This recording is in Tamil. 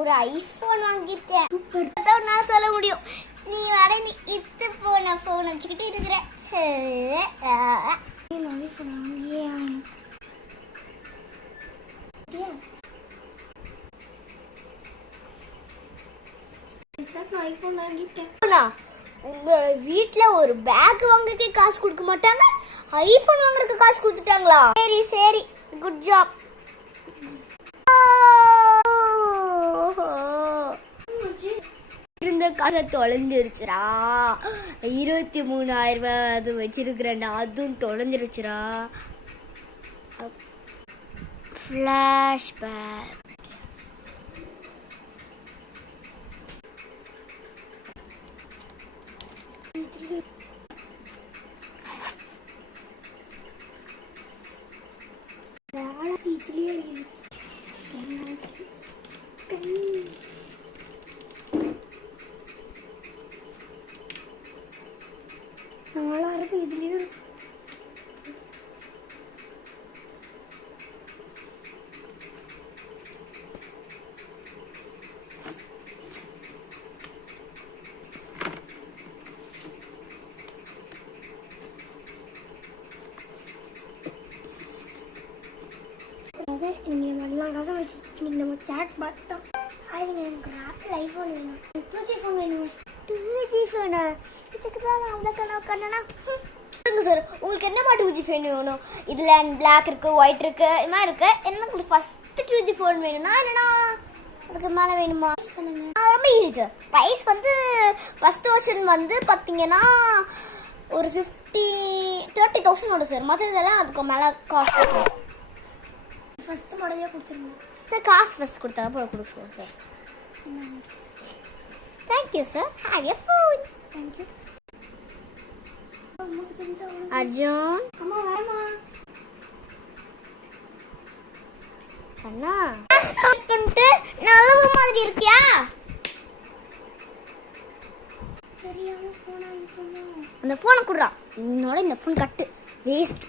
ஒரு ஐபோன் வாங்கியிருக்கேன். சூப்பர் நான் சொல்ல முடியும். நீ வர நீ இத்து போன போன் வச்சுக்கிட்டு இருக்கிற. ஐபோன் வாங்கியே ஐபோன் வாங்கிட்டேன். உங்களோட வீட்டுல ஒரு பேக் வாங்கறதுக்கு காசு கொடுக்க மாட்டாங்க, ஐபோன் வாங்குறதுக்கு காசு கொடுத்துட்டாங்களா? சரி சரி, குட் ஜாப். இருந்த காசை தொலைஞ்சிருச்சுரா. 23,000 ரூபாய் அது வச்சிருக்கிறேன், அதுவும் தொலைஞ்சிருச்சுரா. ஃப்ளாஷ்பேக். எல்லாம் காசும் வச்சு இன்னைக்கு நம்ம சேட் பார்த்தோம். எனக்கு ஆப்பிள் ஐஃபோன் வேணும், 2G ஃபோன் வேணுங்க. 2G ஃபோனா? இதுக்கு தான் அவ்வளோ கண்ணா சார். உங்களுக்கு என்னமா 2G ஃபோன் வேணும்? இதில் பிளாக் இருக்குது, ஒயிட் இருக்குது, இது மாதிரி இருக்குது. எனக்கு ஃபஸ்ட்டு 2G ஃபோன் வேணும்னா இல்லைனா அதுக்கு மேலே வேணுமா? ரொம்ப ஈஸி சார். ப்ரைஸ் வந்து ஃபஸ்ட் வெர்ஷன் வந்து பார்த்தீங்கன்னா ஒரு 30,000 வரும் சார். மற்றதெல்லாம் அதுக்கு மேலே காஸ்ட் சார். ஃபஸ்ட்டு மாடலே கொடுத்துருங்க சார். காசு ஃபஸ்ட் கொடுத்தா அப்புறம் கொடுக்குறோம் sir. Thank you sir. Have a phone. Thank you. Arjun அம்மா வரமா அண்ணா பண்ணிட்டு நல்ல மாதிரி இருக்கியா? தெரியாம போன் அந்த ஃபோனை குடுறா. என்னோட இந்த ஃபோன் கட்டு வேஸ்ட்.